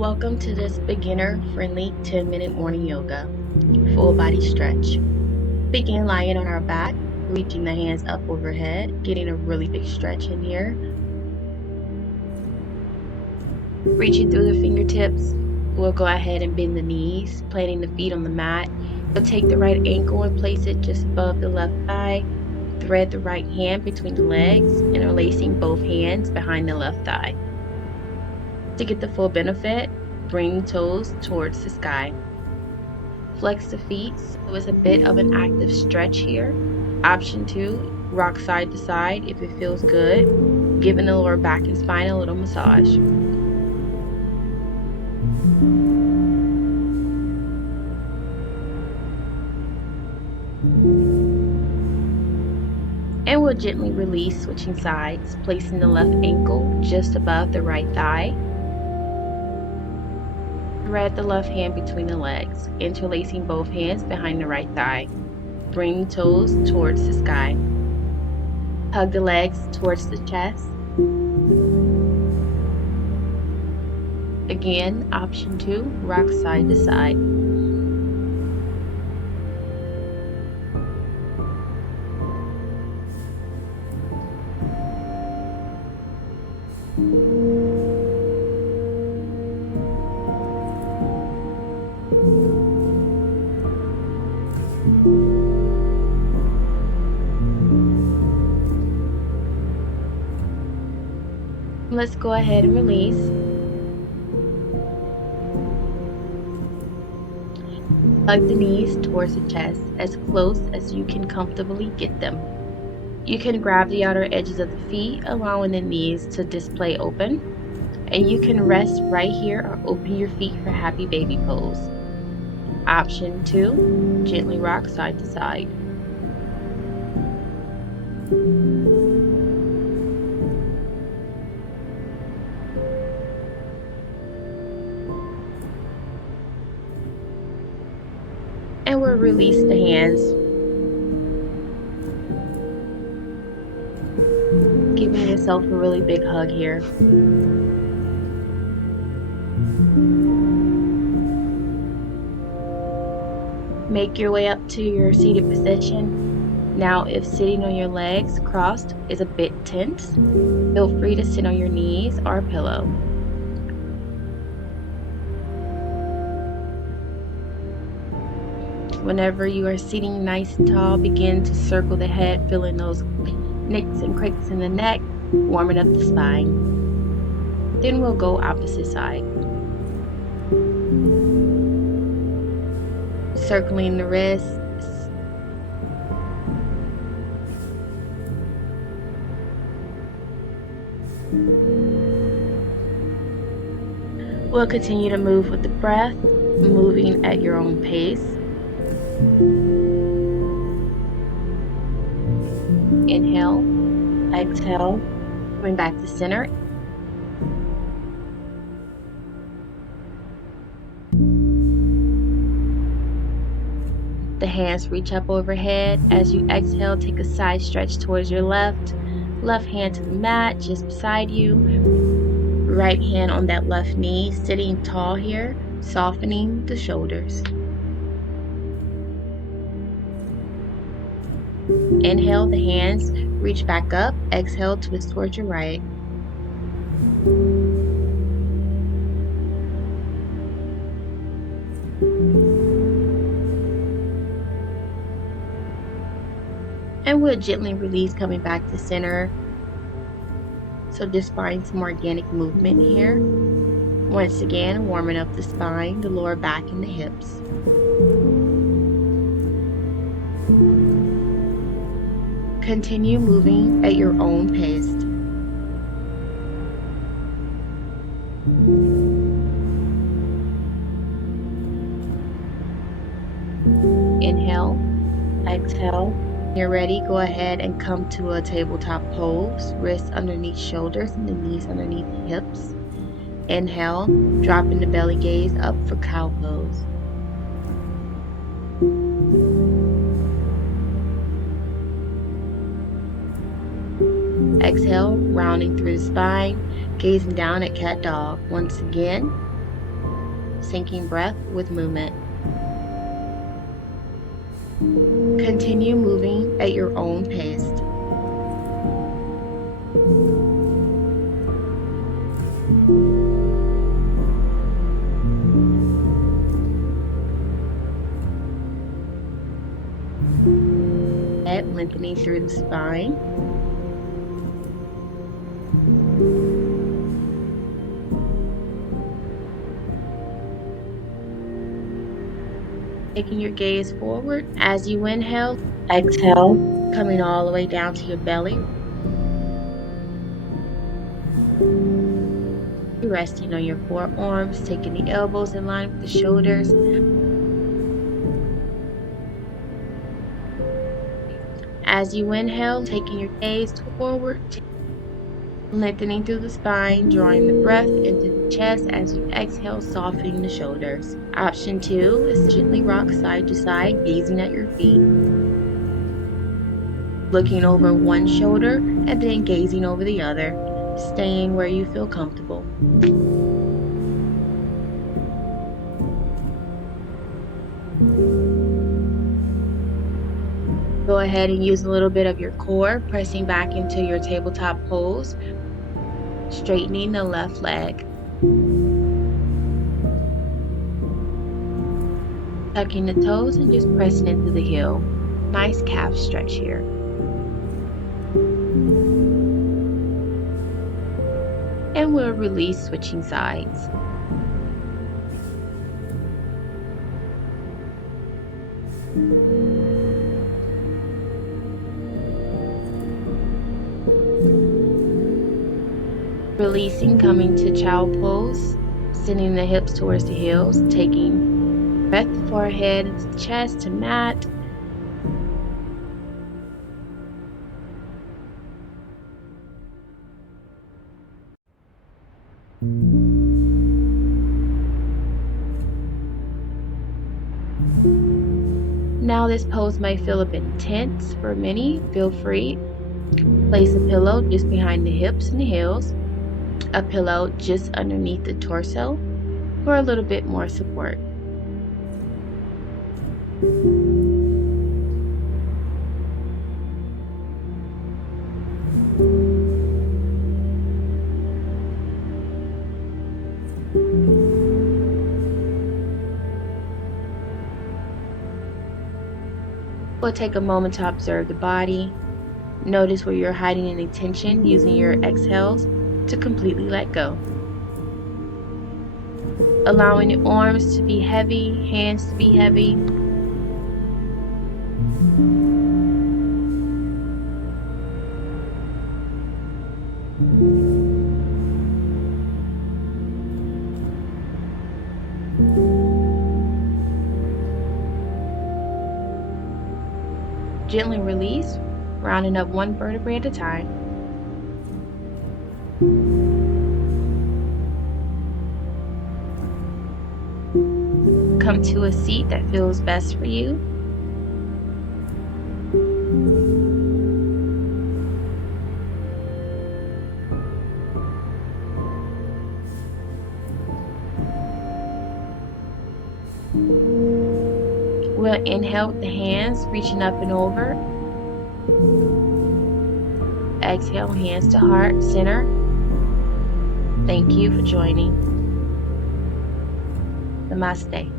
Welcome to this beginner-friendly 10-minute morning yoga, full body stretch. Begin lying on our back, reaching the hands up overhead, getting a really big stretch in here. Reaching through the fingertips, we'll go ahead and bend the knees, planting the feet on the mat. You'll take the right ankle and place it just above the left thigh. Thread the right hand between the legs, interlacing both hands behind the left thigh. To get the full benefit, bring toes towards the sky. Flex the feet so it's a bit of an active stretch here. Option 2, rock side to side if it feels good, giving the lower back and spine a little massage. And we'll gently release, switching sides, placing the left ankle just above the right thigh. Thread the left hand between the legs, interlacing both hands behind the right thigh. Bring toes towards the sky. Hug the legs towards the chest. Again, option 2, rock side to side. Let's go ahead and release. Hug the knees towards the chest as close as you can comfortably get them. You can grab the outer edges of the feet, allowing the knees to display open. And you can rest right here or open your feet for happy baby pose. Option 2, gently rock side to side. And we'll release the hands, giving yourself a really big hug here. Make your way up to your seated position. Now, if sitting on your legs crossed is a bit tense, feel free to sit on your knees or a pillow. Whenever you are sitting nice and tall, begin to circle the head, feeling those nicks and cricks in the neck, warming up the spine. Then we'll go opposite side. Circling the wrists. We'll continue to move with the breath, moving at your own pace. Inhale, exhale, coming back to center. The hands reach up overhead. As you exhale, take a side stretch towards your left. Left hand to the mat just beside you. Right hand on that left knee, sitting tall here, softening the shoulders. Inhale, the hands reach back up. Exhale, twist towards your right. And we'll gently release, coming back to center. So just find some organic movement here. Once again, warming up the spine, the lower back, and the hips. Continue moving at your own pace. Inhale, exhale. When you're ready, go ahead and come to a tabletop pose. Wrists underneath shoulders and the knees underneath the hips. Inhale, dropping the belly gaze up for cow pose. Exhale, rounding through the spine, gazing down at cat dog. Once again, syncing breath with movement. Continue moving at your own pace. Head lengthening through the spine. Taking your gaze forward as you inhale, exhale, coming all the way down to your belly. Resting on your forearms, taking the elbows in line with the shoulders. As you inhale, taking your gaze forward, lengthening through the spine, drawing the breath into the chest as you exhale, softening the shoulders. Option 2 is gently rock side to side, gazing at your feet, looking over one shoulder and then gazing over the other, staying where you feel comfortable. Go ahead and use a little bit of your core, pressing back into your tabletop pose, straightening the left leg. Tucking the toes and just pressing into the heel. Nice calf stretch here. And we'll release, switching sides. Releasing, coming to child pose, sending the hips towards the heels, taking breath, forehead into chest to mat. Now this pose may feel a bit intense for many. Feel free. Place a pillow just behind the hips and the heels, a pillow just underneath the torso for a little bit more support. We'll take a moment to observe the body. Notice where you're hiding any tension, using your exhales to completely let go. Allowing the arms to be heavy, hands to be heavy. Gently release, rounding up one vertebrae at a time. Come to a seat that feels best for you. We'll inhale with the hands reaching up and over. Exhale, hands to heart, center. Thank you for joining. Namaste.